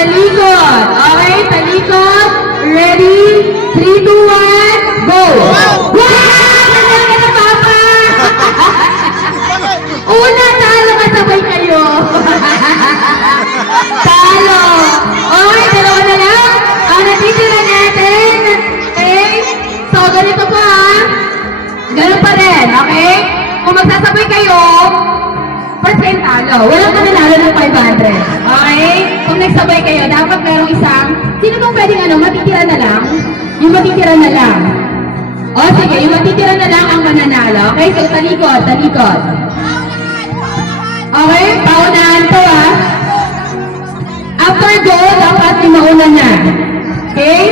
talikod. Okay, talikod. Ready? 3, 2, 1, go! Wow! Nanalo ka na, Papa! Una, talo kasabay kayo. Talo. Okay, dalawa na lang. Ang natitira natin. Okay? So, ganito pa. Ganun pa rin, okay? Kung magsasabay kayo, percent talo. Walang nanalo ng 500. Okay? Kung nagsabay kayo, dapat merong isang, sino bang pwedeng matitira na lang? Yung matitira na lang. O, sige, yung matitira na lang ang mananalo. Okay? So, talikod, talikod. Okay? Paunahan to, After go, dapat yung mauna na. Okay?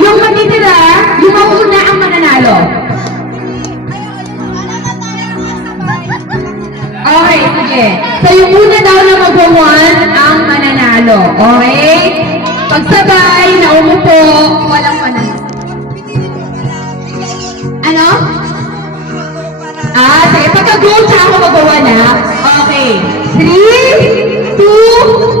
Yung matitira, yung mauna ang mananalo. Okay, sige. So, yung una daw na mag-1 ang mananalo. Okay? Pagsabay, naumupo, walang panalo. Ano? Sige. Pagka-go, tsaka ako mag-1, ha? Okay. 3, 2,